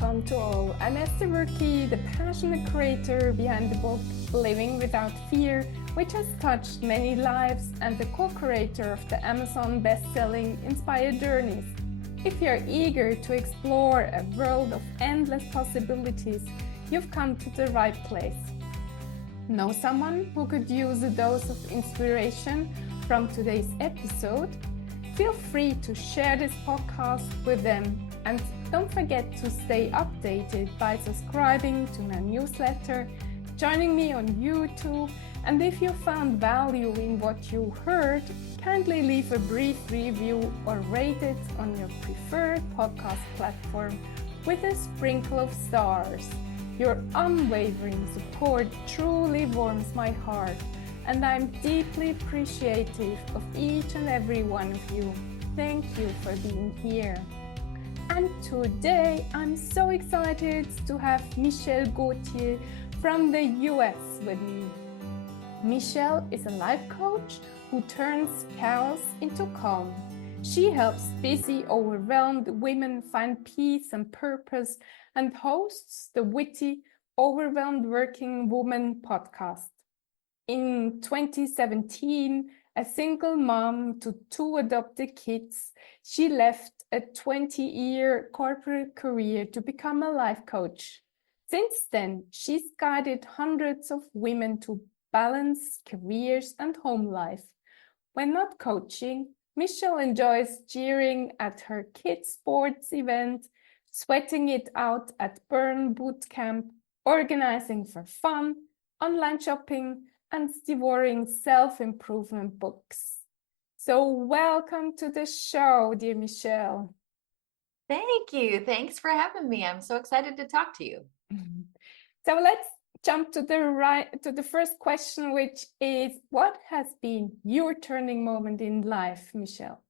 welcome to all. I'm Esther Buerki, the passionate creator behind the book Living Without Fear, which has touched many lives, and the co-creator of the Amazon best-selling Inspired Journeys. If you're eager to explore a world of endless possibilities, you've come to the right place. Know someone who could use a dose of inspiration from today's episode? Feel free to share this podcast with them, and don't forget to stay updated by subscribing to my newsletter, joining me on YouTube, and if you found value in what you heard, kindly leave a brief review or rate it on your preferred podcast platform with a sprinkle of stars. Your unwavering support truly warms my heart, and I'm deeply appreciative of each and every one of you. Thank you for being here. And today I'm so excited to have Gauthier from the US with me. Michelle is a life coach who turns chaos into calm. She helps busy, overwhelmed women find peace and purpose and hosts the witty, Overwhelmed Working Woman podcast. In 2017, a single mom to 2 adopted kids, she left a 20-year corporate career to become a life coach. Since then, she's guided hundreds of women to balance careers and home life. When not coaching, Michelle enjoys cheering at her kids' sports event, sweating it out at Burn Bootcamp, organizing for fun, online shopping, and devouring self-improvement books. So welcome to the show, dear Michelle. Thank you. Thanks for having me. I'm so excited to talk to you. So let's jump to the first question, which is, what has been your turning moment in life, Michelle?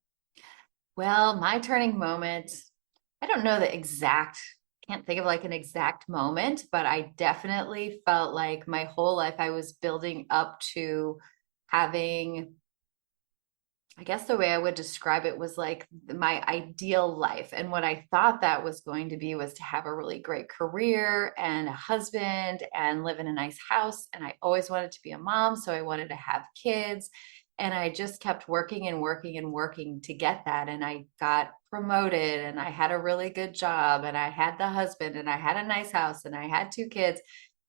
Well, my turning moment, I don't know can't think of like an exact moment, but I definitely felt like my whole life I was building up to having, I guess the way I would describe it was like my ideal life. And what I thought that was going to be was to have a really great career and a husband and live in a nice house. And I always wanted to be a mom, so I wanted to have kids. And I just kept working and working and working to get that. And I got promoted and I had a really good job and I had the husband and I had a nice house and I had 2 kids.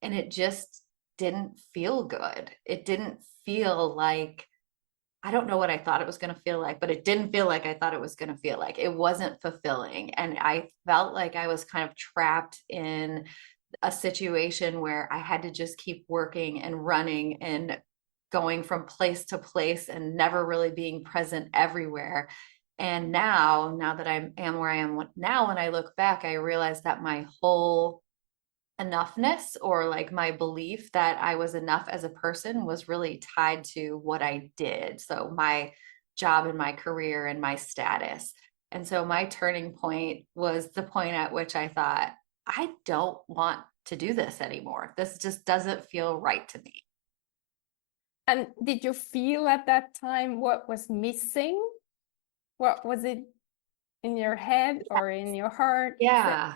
And it just didn't feel good. It didn't feel like, I don't know what I thought it was going to feel like, but it didn't feel like I thought it was going to feel like. It wasn't fulfilling. And I felt like I was kind of trapped in a situation where I had to just keep working and running and going from place to place and never really being present everywhere. And now that I am where I am now, when I look back, I realize that my whole enoughness, or like my belief that I was enough as a person, was really tied to what I did. So my job and my career and my status. And so my turning point was the point at which I thought, I don't want to do this anymore. This just doesn't feel right to me. And did you feel at that time what was missing? What was it in your head or in your heart? Yeah.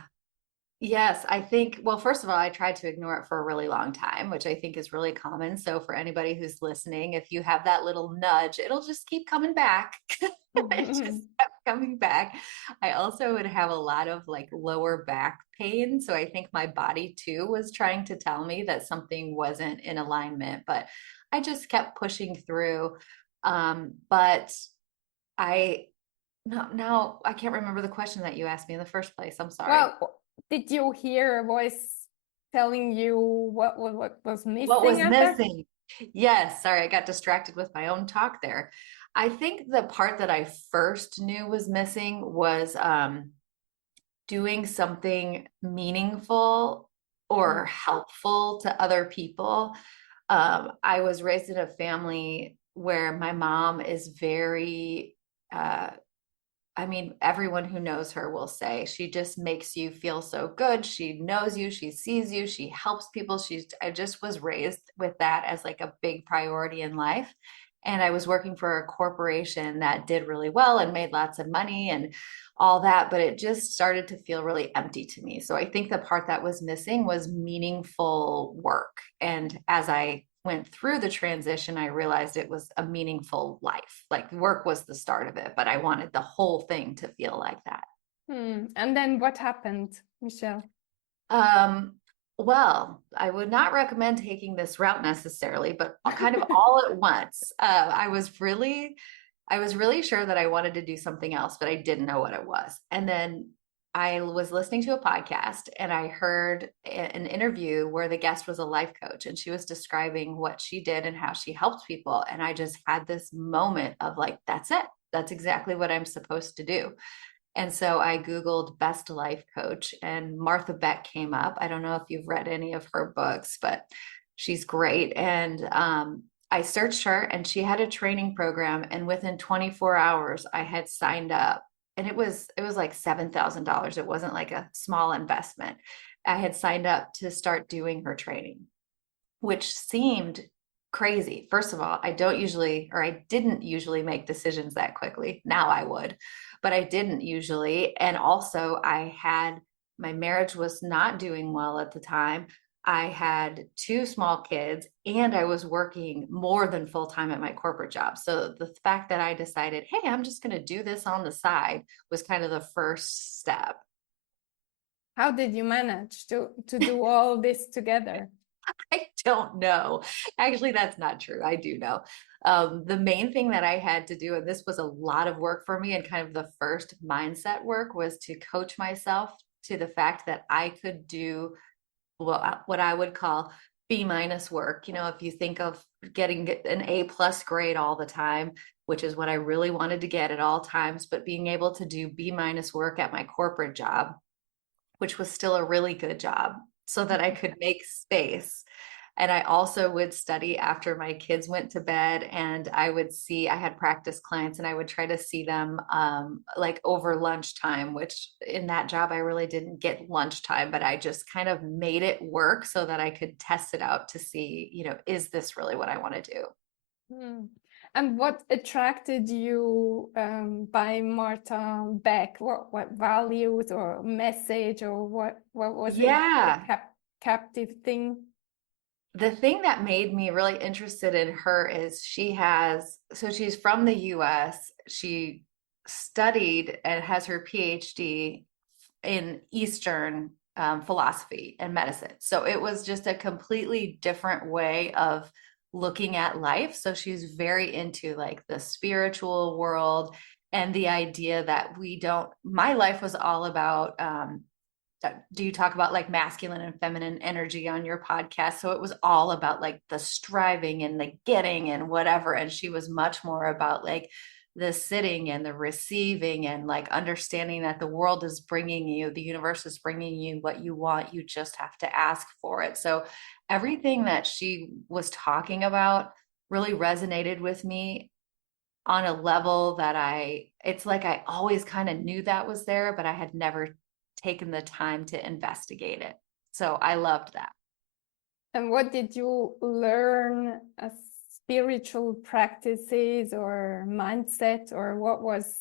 Yes, I think, well, first of all, I tried to ignore it for a really long time, which I think is really common. So for anybody who's listening, if you have that little nudge, it'll just keep coming back. It just kept coming back. I also would have a lot of like lower back pain. So I think my body too was trying to tell me that something wasn't in alignment, but I just kept pushing through. But I, now I can't remember the question that you asked me in the first place. I'm sorry. Well, did you hear a voice telling you what was What was missing at that? missing? Yes, sorry, I got distracted with my own talk there. I think the part that I first knew was missing was doing something meaningful or helpful to other people. I was raised in a family where my mom is very, I mean, everyone who knows her will say she just makes you feel so good. She knows you, she sees you, she helps people. I just was raised with that as like a big priority in life. And I was working for a corporation that did really well and made lots of money and all that, but it just started to feel really empty to me. So I think the part that was missing was meaningful work. And as I went through the transition, I realized it was a meaningful life. Like work was the start of it, but I wanted the whole thing to feel like that. And then what happened, Michelle? Um, well, I would not recommend taking this route necessarily, but kind of all at once. I was really sure that I wanted to do something else, but I didn't know what it was. And then I was listening to a podcast and I heard an interview where the guest was a life coach and she was describing what she did and how she helped people. And I just had this moment of like, that's it. That's exactly what I'm supposed to do. And so I Googled best life coach and Martha Beck came up. I don't know if you've read any of her books, but she's great. And I searched her and she had a training program. And within 24 hours, I had signed up. And it was like $7,000. It wasn't like a small investment. I had signed up to start doing her training, which seemed crazy. First of all, I didn't usually make decisions that quickly. Now I would, but I didn't usually. And also, my marriage was not doing well at the time. I had two small kids and I was working more than full time at my corporate job. So the fact that I decided, hey, I'm just going to do this on the side was kind of the first step. How did you manage to do all this together? I don't know. Actually, that's not true. I do know. The main thing that I had to do, and this was a lot of work for me, and kind of the first mindset work, was to coach myself to the fact that I could do what I would call B minus work. You know, if you think of getting an A plus grade all the time, which is what I really wanted to get at all times, but being able to do B minus work at my corporate job, which was still a really good job, so that I could make space. And I also would study after my kids went to bed, and I had practice clients and I would try to see them like over lunchtime, which in that job, I really didn't get lunchtime, but I just kind of made it work so that I could test it out to see, is this really what I want to do? Hmm. And what attracted you by Martha Beck? What values or message or what was it Yeah. captive thing? The thing that made me really interested in her is she's from the US. She studied and has her PhD in Eastern philosophy and medicine. So it was just a completely different way of looking at life. So she's very into like the spiritual world and the idea that my life was all about do you talk about like masculine and feminine energy on your podcast? So it was all about like the striving and the getting and whatever. And she was much more about like the sitting and the receiving and like understanding that the world is the universe is bringing you what you want. You just have to ask for it. So everything that she was talking about really resonated with me on a level that it's like I always kind of knew that was there, but I had never taken the time to investigate it. So I loved that. And what did you learn as spiritual practices or mindset, or what was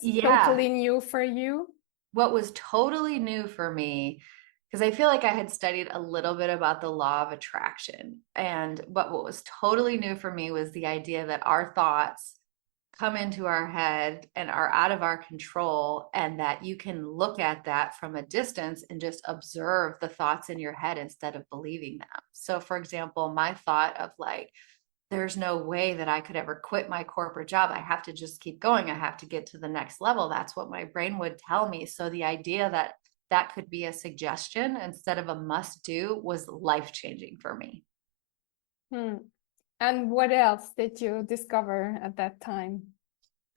Yeah. totally new for you? What was totally new for me, because I feel like I had studied a little bit about the law of attraction. And what was totally new for me was the idea that our thoughts come into our head and are out of our control, and that you can look at that from a distance and just observe the thoughts in your head instead of believing them. So for example, my thought of like, there's no way that I could ever quit my corporate job. I have to just keep going. I have to get to the next level. That's what my brain would tell me. So the idea that that could be a suggestion instead of a must do was life changing for me. Hmm. And what else did you discover at that time?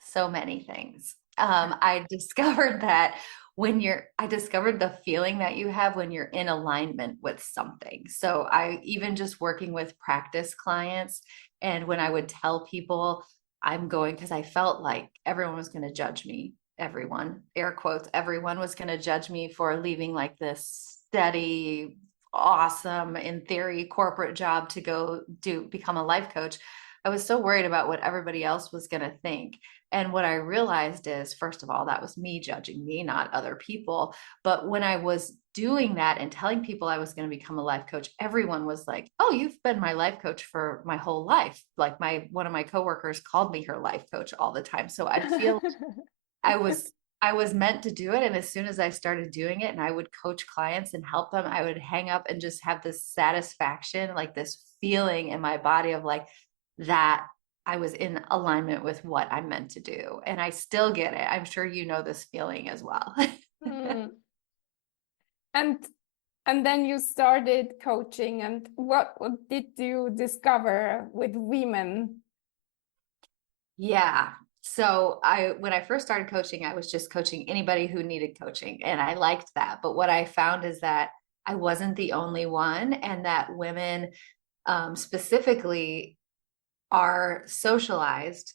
So many things. I discovered that I discovered the feeling that you have when you're in alignment with something. So even just working with practice clients, and when I would tell people because I felt like everyone was going to judge me, everyone, air quotes, everyone was going to judge me for leaving like this steady, awesome, in theory, corporate job to become a life coach. I was so worried about what everybody else was going to think. And what I realized is, first of all, that was me judging me, not other people. But when I was doing that and telling people I was going to become a life coach, everyone was like, "Oh, you've been my life coach for my whole life." Like one of my coworkers called me her life coach all the time. So I feel I was I was meant to do it. And as soon as I started doing it and I would coach clients and help them, I would hang up and just have this satisfaction, like this feeling in my body of like that I was in alignment with what I'm meant to do. And I still get it. I'm sure you know this feeling as well. Mm. And and then you started coaching, and what did you discover with women? Yeah. So when I first started coaching, I was just coaching anybody who needed coaching, and I liked that. But what I found is that I wasn't the only one, and that women specifically are socialized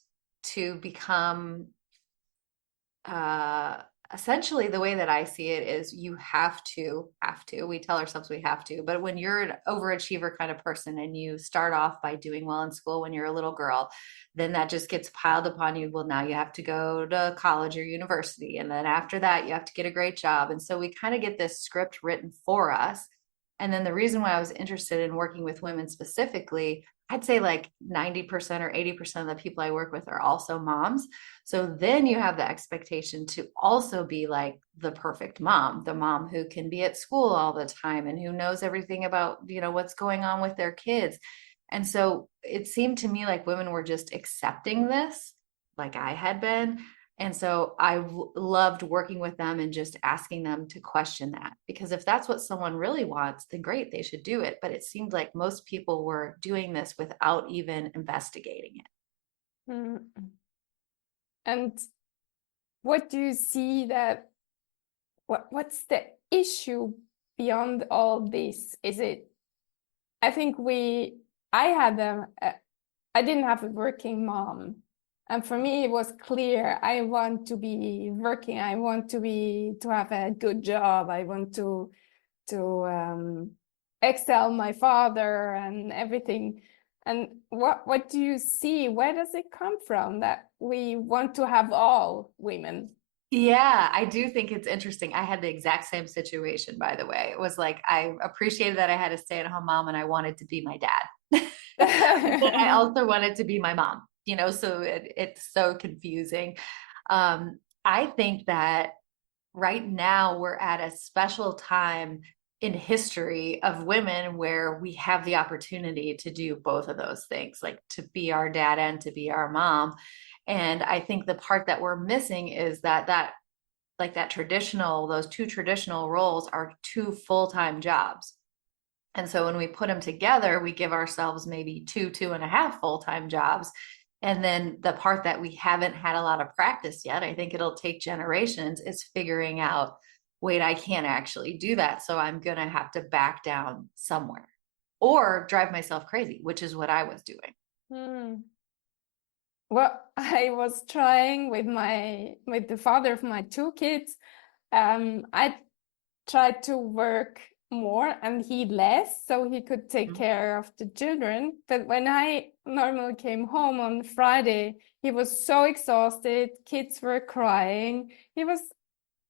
to become uh, essentially the way that I see it is you we tell ourselves we have to, but when you're an overachiever kind of person and you start off by doing well in school when you're a little girl, then that just gets piled upon you. Well, now you have to go to college or university. And then after that, you have to get a great job. And so we kind of get this script written for us. And then the reason why I was interested in working with women specifically, I'd say like 90% or 80% of the people I work with are also moms. So then you have the expectation to also be like the perfect mom, the mom who can be at school all the time and who knows everything about, what's going on with their kids. And so it seemed to me like women were just accepting this, like I had been. And so I loved working with them and just asking them to question that. Because if that's what someone really wants, then great, they should do it. But it seemed like most people were doing this without even investigating it. Mm. And what do you see that what's the issue beyond all this? Is it, I think I had I didn't have a working mom. And for me, it was clear I want to be working. I want to have a good job. I want to excel my father and everything. And what do you see? Where does it come from that we want to have all women? Yeah, I do think it's interesting. I had the exact same situation, by the way. It was like I appreciated that I had a stay-at-home mom and I wanted to be my dad. But I also wanted to be my mom, so it's so confusing. I think that right now we're at a special time in history of women where we have the opportunity to do both of those things, like to be our dad and to be our mom. And I think the part that we're missing is that like those two traditional roles are two full-time jobs. And so when we put them together, we give ourselves maybe two and a half full-time jobs. And then the part that we haven't had a lot of practice yet, I think it'll take generations, is figuring out, wait, I can't actually do that. So I'm going to have to back down somewhere or drive myself crazy, which is what I was doing. Hmm. Well, I was trying with the father of my two kids. I tried to work more and he less so he could take care of the children. But when I normally came home on Friday, he was so exhausted. Kids were crying. He was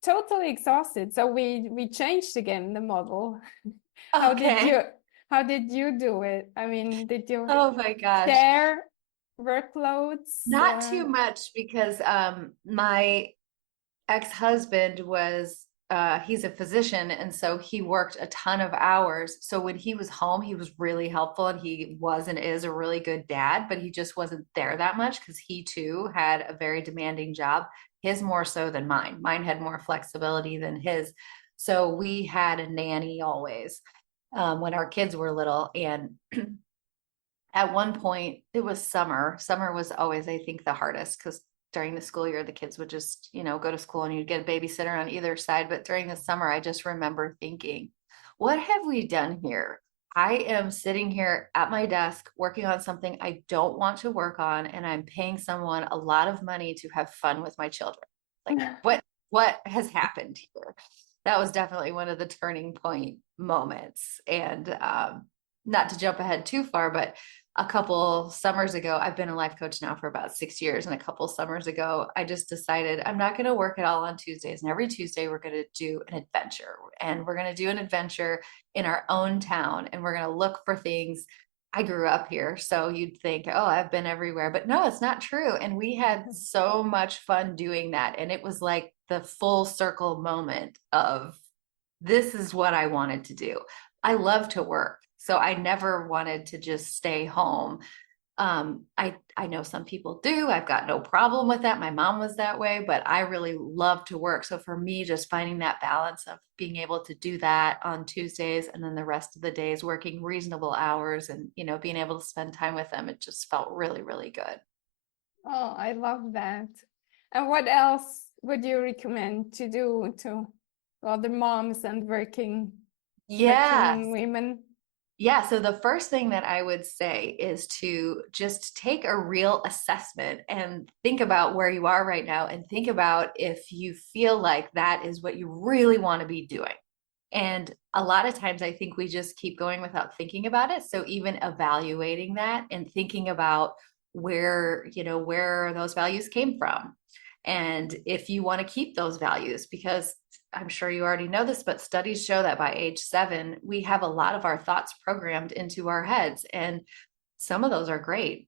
totally exhausted. So we changed again the model. How did Okay. you how did you do it? I mean, did you Oh my gosh. share workloads? Not too much because my ex-husband was he's a physician, and so he worked a ton of hours. So when he was home, he was really helpful and he was and is a really good dad, but he just wasn't there that much because he too had a very demanding job, his more so than mine. Mine had more flexibility than his. So we had a nanny always when our kids were little. And at one point, it was summer. Summer was always, I think, the hardest because during the school year, the kids would just, go to school and you'd get a babysitter on either side. But during the summer, I just remember thinking, what have we done here? I am sitting here at my desk working on something I don't want to work on, and I'm paying someone a lot of money to have fun with my children. Like, what has happened here? That was definitely one of the turning point moments. And not to jump ahead too far, but a couple summers ago, I've been a life coach now for about 6 years. And a couple summers ago, I just decided I'm not going to work it all on Tuesdays. And every Tuesday, we're going to do an adventure. And we're going to do an adventure in our own town. And we're going to look for things. I grew up here. So you'd think, oh, I've been everywhere. But no, it's not true. And we had so much fun doing that. And it was like the full circle moment of this is what I wanted to do. I love to work. So I never wanted to just stay home. I know some people do. I've got no problem with that. My mom was that way, but I really love to work. So for me, just finding that balance of being able to do that on Tuesdays and then the rest of the days working reasonable hours and, being able to spend time with them, it just felt really, really good. Oh, I love that. And what else would you recommend to do to other moms and Yeah. working women? Yeah. So the first thing that I would say is to just take a real assessment and think about where you are right now and think about if you feel like that is what you really want to be doing. And a lot of times I think we just keep going without thinking about it. So even evaluating that and thinking about where those values came from. And if you want to keep those values, because I'm sure you already know this, but studies show that by age 7, we have a lot of our thoughts programmed into our heads. And some of those are great.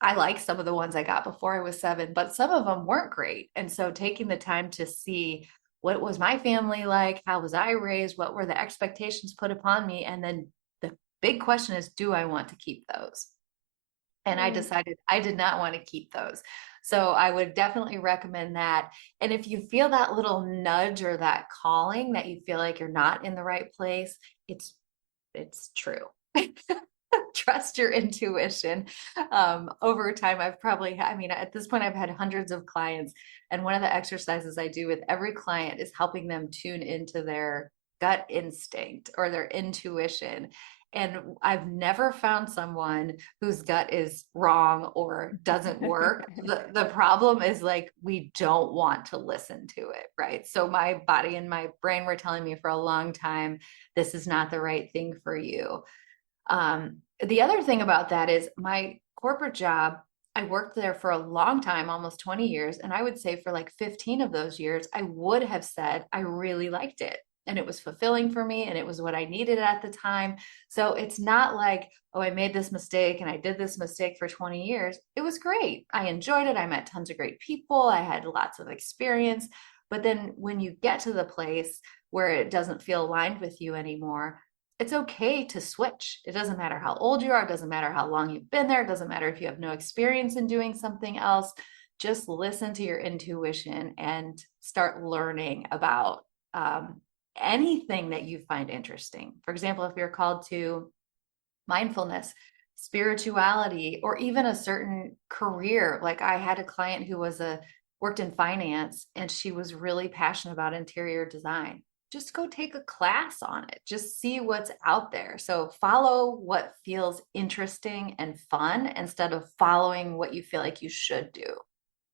I like some of the ones I got before I was 7, but some of them weren't great. And so taking the time to see what was my family like, how was I raised, what were the expectations put upon me? And then the big question is, do I want to keep those? And I decided I did not want to keep those. So I would definitely recommend that. And if you feel that little nudge or that calling that you feel like you're not in the right place, it's true. Trust your intuition. Over time, at this point, I've had hundreds of clients. And one of the exercises I do with every client is helping them tune into their gut instinct or their intuition. And I've never found someone whose gut is wrong or doesn't work. The problem is like, we don't want to listen to it, right? So my body and my brain were telling me for a long time, this is not the right thing for you. The other thing about that is my corporate job, I worked there for a long time, almost 20 years. And I would say for like 15 of those years, I would have said I really liked it. And it was fulfilling for me and it was what I needed at the time. So it's not like, oh, I made this mistake and I did this mistake for 20 years. It was great. I enjoyed it. I met tons of great people. I had lots of experience. But then when you get to the place where it doesn't feel aligned with you anymore, it's okay to switch. It doesn't matter how old you are. It doesn't matter how long you've been there. It doesn't matter if you have no experience in doing something else. Just listen to your intuition and start learning about anything that you find interesting. For example, if you're called to mindfulness, spirituality, or even a certain career. Like I had a client who worked in finance and she was really passionate about interior design. Just go take a class on it. Just see what's out there. So follow what feels interesting and fun instead of following what you feel like you should do.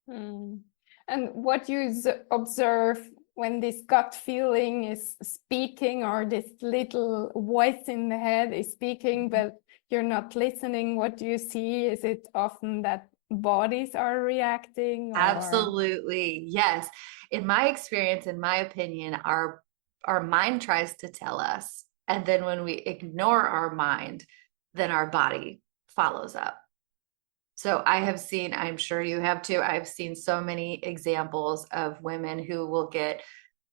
And what you observe when this gut feeling is speaking or this little voice in the head is speaking, but you're not listening, what do you see? Is it often that bodies are reacting? Absolutely. Yes. In my experience, in my opinion, our mind tries to tell us. And then when we ignore our mind, then our body follows up. So I have seen, I'm sure you have too, I've seen so many examples of women who will get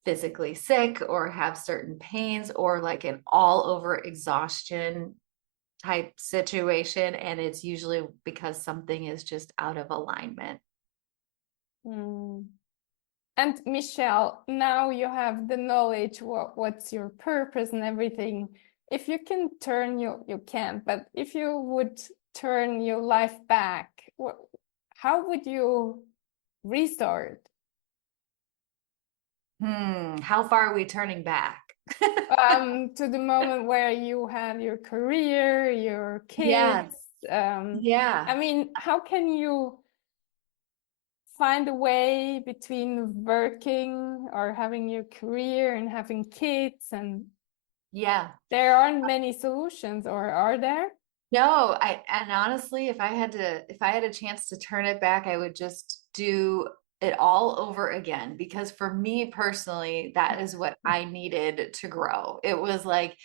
physically sick or have certain pains or like an all over exhaustion type situation. And it's usually because something is just out of alignment. And Michelle, now you have the knowledge, what's your purpose and everything. If you can turn you can't, but if you would turn your life back, how would you restart? How far are we turning back? To the moment where you had your career, your kids. Yeah. I mean, how can you find a way between working or having your career and having kids? And yeah, there aren't many solutions, or are there? No, and honestly, if I had a chance to turn it back, I would just do it all over again because for me personally, that is what I needed to grow. It was like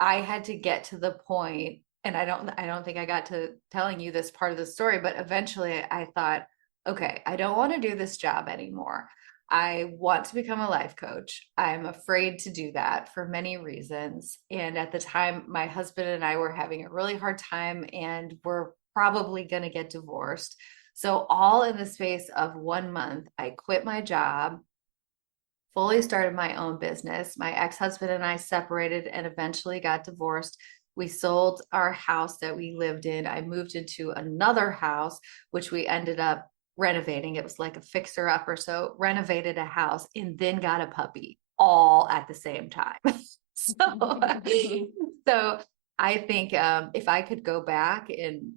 I had to get to the point, and I don't think I got to telling you this part of the story, but eventually I thought, okay, I don't want to do this job anymore. I want to become a life coach. I'm afraid to do that for many reasons. And at the time, my husband and I were having a really hard time and we're probably going to get divorced. So, all in the space of 1 month, I quit my job, fully started my own business. My ex-husband and I separated and eventually got divorced. We sold our house that we lived in. I moved into another house, which we ended up renovating. It was like a fixer upper. So renovated a house and then got a puppy all at the same time. so, so I think if I could go back and,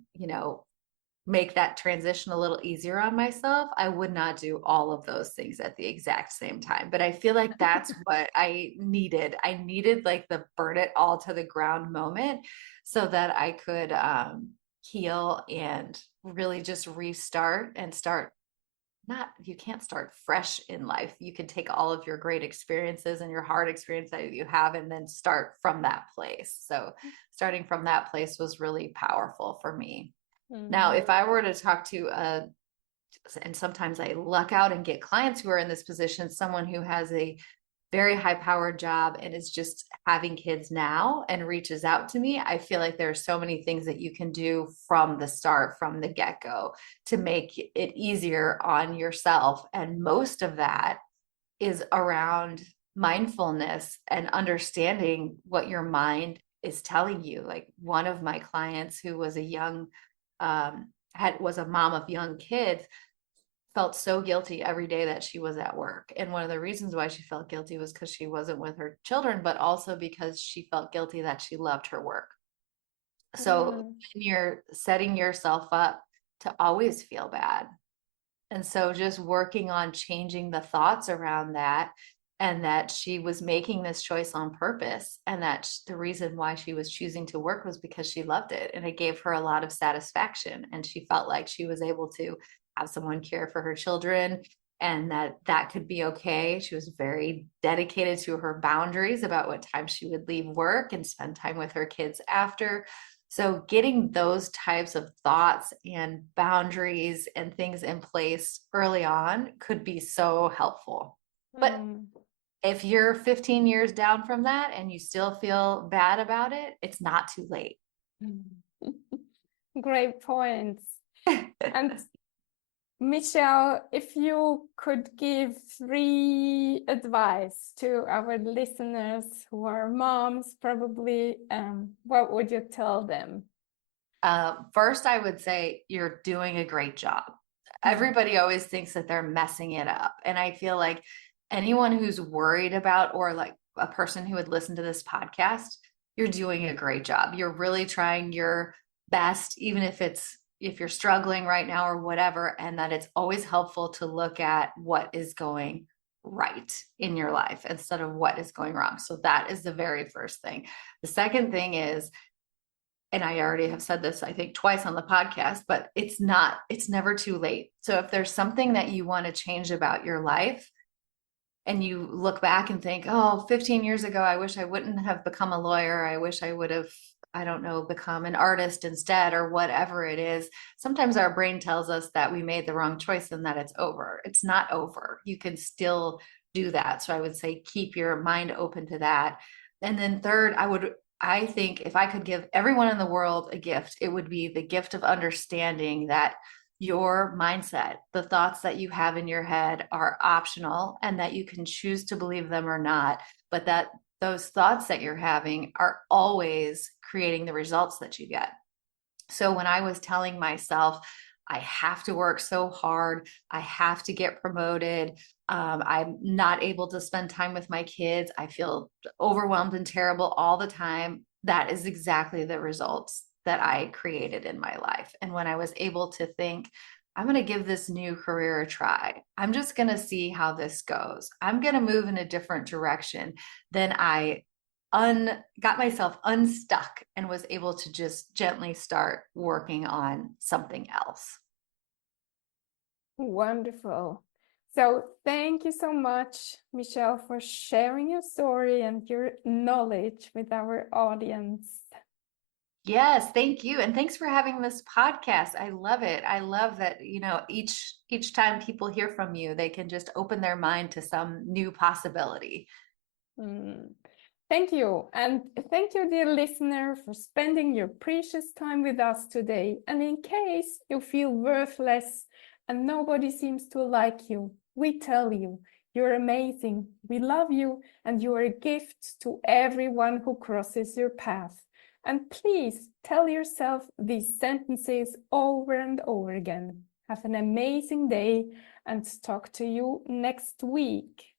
make that transition a little easier on myself, I would not do all of those things at the exact same time. But I feel like that's what I needed. I needed like the burn it all to the ground moment so that I could heal and really just restart and start. Not, you can't start fresh in life. You can take all of your great experiences and your hard experience that you have and then start from that place. So starting from that place was really powerful for me. Now, if I were to talk to and sometimes I luck out and get clients who are in this position, someone who has a very high powered job and is just having kids now and reaches out to me, I feel like there are so many things that you can do from the start, from the get go, to make it easier on yourself. And most of that is around mindfulness and understanding what your mind is telling you. Like one of my clients who was a young was a mom of young kids, felt so guilty every day that she was at work. And one of the reasons why she felt guilty was because she wasn't with her children, but also because she felt guilty that she loved her work. So Mm. you're setting yourself up to always feel bad. And so just working on changing the thoughts around that, and that she was making this choice on purpose, and that the reason why she was choosing to work was because she loved it and it gave her a lot of satisfaction, and she felt like she was able to have someone care for her children and that that could be okay. She was very dedicated to her boundaries about what time she would leave work and spend time with her kids after. So getting those types of thoughts and boundaries and things in place early on could be so helpful. But Mm. if you're 15 years down from that and you still feel bad about it, it's not too late. Great points. And Michelle, if you could give three advice to our listeners who are moms, probably, what would you tell them? First, I would say you're doing a great job. Everybody always thinks that they're messing it up. And I feel like anyone who's worried about, or like a person who would listen to this podcast, you're doing a great job. You're really trying your best, even if you're struggling right now or whatever, and that it's always helpful to look at what is going right in your life instead of what is going wrong. So that is the very first thing. The second thing is, and I already have said this, I think twice on the podcast, but it's never too late. So if there's something that you want to change about your life and you look back and think, oh, 15 years ago, I wish I wouldn't have become a lawyer. I wish I would have, I don't know, become an artist instead or whatever it is. Sometimes our brain tells us that we made the wrong choice and that it's over. It's not over. You can still do that. So I would say keep your mind open to that. And then third, I think if I could give everyone in the world a gift, it would be the gift of understanding that your mindset, the thoughts that you have in your head are optional and that you can choose to believe them or not, but that those thoughts that you're having are always creating the results that you get. So when I was telling myself, I have to work so hard, I have to get promoted, I'm not able to spend time with my kids, I feel overwhelmed and terrible all the time, that is exactly the results that I created in my life. And when I was able to think, I'm going to give this new career a try. I'm just going to see how this goes. I'm going to move in a different direction. Then I got myself unstuck and was able to just gently start working on something else. Wonderful. So thank you so much, Michelle, for sharing your story and your knowledge with our audience. Yes, thank you. And thanks for having this podcast. I love it. I love that, each time people hear from you, they can just open their mind to some new possibility. Thank you. And thank you, dear listener, for spending your precious time with us today. And in case you feel worthless and nobody seems to like you, we tell you, you're amazing. We love you, and you are a gift to everyone who crosses your path. And please tell yourself these sentences over and over again. Have an amazing day, and talk to you next week.